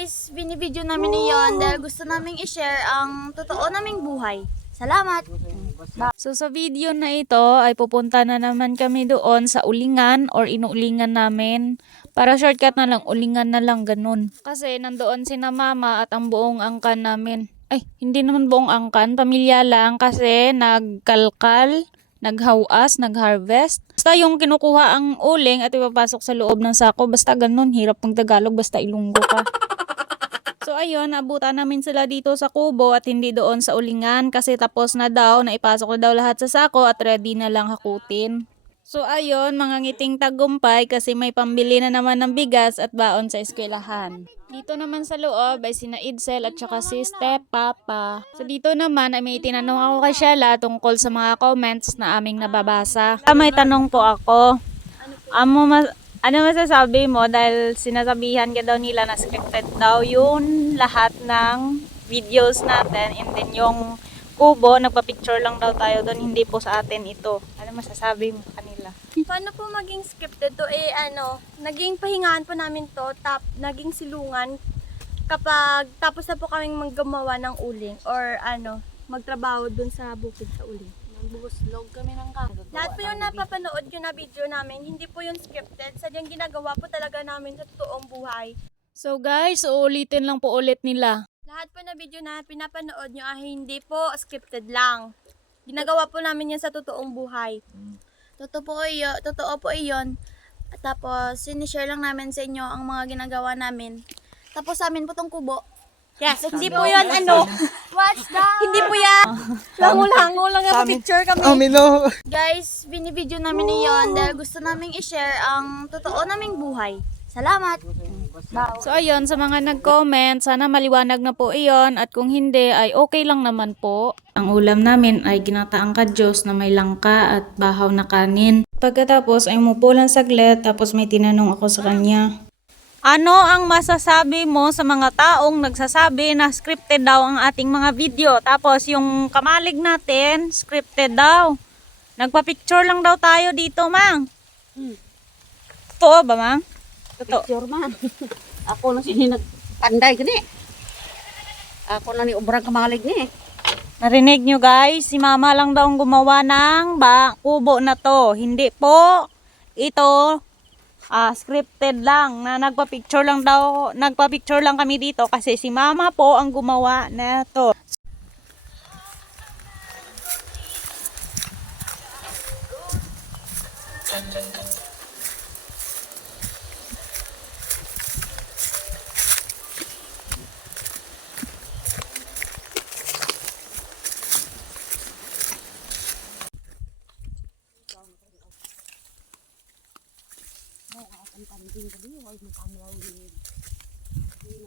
Guys, binibideo namin iyon dahil gusto naming i-share ang totoo naming buhay. Salamat! So sa video na ito ay pupunta na naman kami doon sa ulingan or inuulingan namin. Para shortcut na lang, ulingan na lang ganun. Kasi nandoon si na mama at ang buong angkan namin. Ay, hindi naman buong angkan, pamilya lang kasi nagkalkal, naghawas, nagharvest. Basta yung kinukuha ang uling at ipapasok sa loob ng sako, basta ganun, hirap ng Tagalog, basta ilunggo ka. So ayun, abutan namin sila dito sa kubo at hindi doon sa ulingan kasi tapos na daw, naipasok na daw lahat sa sako at ready na lang hakutin. So ayun, mga ngiting tagumpay kasi may pambili na naman ng bigas at baon sa eskwelahan. Dito naman sa loob ay sina Idsel at saka si Step Papa. So dito naman ay may tinanong ako kay Shella tungkol sa mga comments na aming nababasa. Ah, may tanong po ako. Amo mas ano masasabi mo dahil sinasabihan ka daw nila na scripted daw yung lahat ng videos natin and then yung kubo, nagpa-picture lang daw tayo doon, hindi po sa atin ito. Ano masasabi mo kanila? Paano po maging scripted to? Eh ano, naging pahingaan po namin to, tap, naging silungan kapag tapos na po kaming maggumawa ng uling or ano, magtrabaho dun sa bukid sa uling. Nagbubuslog kami ng kamo. Lahat po yung napapanood yun na video namin, hindi po yung scripted. Sadyang ginagawa po talaga namin sa totoong buhay. So guys, uulitin lang po ulit nila. Lahat po na video na pinapanood nyo ay hindi po scripted lang. Ginagawa po namin yan sa totoong buhay. Totoo po iyo, totoo po iyon. At tapos, sinishare lang namin sa inyo ang mga ginagawa namin. Tapos sa amin po tong kubo. Yes, hindi po yan ano. Watch that. Hindi po yan. Lango-lango lang yung picture kami. Amino. Guys, binibideo namin iyon dahil gusto naming i-share ang totoo naming buhay. Salamat! So ayun, sa mga nag-comment, sana maliwanag na po iyon at kung hindi ay okay lang naman po. Ang ulam namin ay ginataang kadyos na may langka at bahaw na kanin. Pagkatapos ay umupo lang saglit tapos may tinanong ako sa kanya. Ano ang masasabi mo sa mga taong nagsasabi na scripted daw ang ating mga video? Tapos yung kamalig natin, scripted daw. Nagpa-picture lang daw tayo dito, Mang. Totoo ba, Mang? Totoo. Picture man. Ako na siya nagpanday gani. Ako na ni ubrang kamalig ni. Narinig nyo guys, si mama lang daw ang gumawa ng ba kubo na to. Hindi po ito uh, scripted lang na nagpa-picture lang daw, nagpa-picture lang kami dito kasi si mama po ang gumawa na to. Dun, dun. panting tadi, wah kamu lalu ini. Ini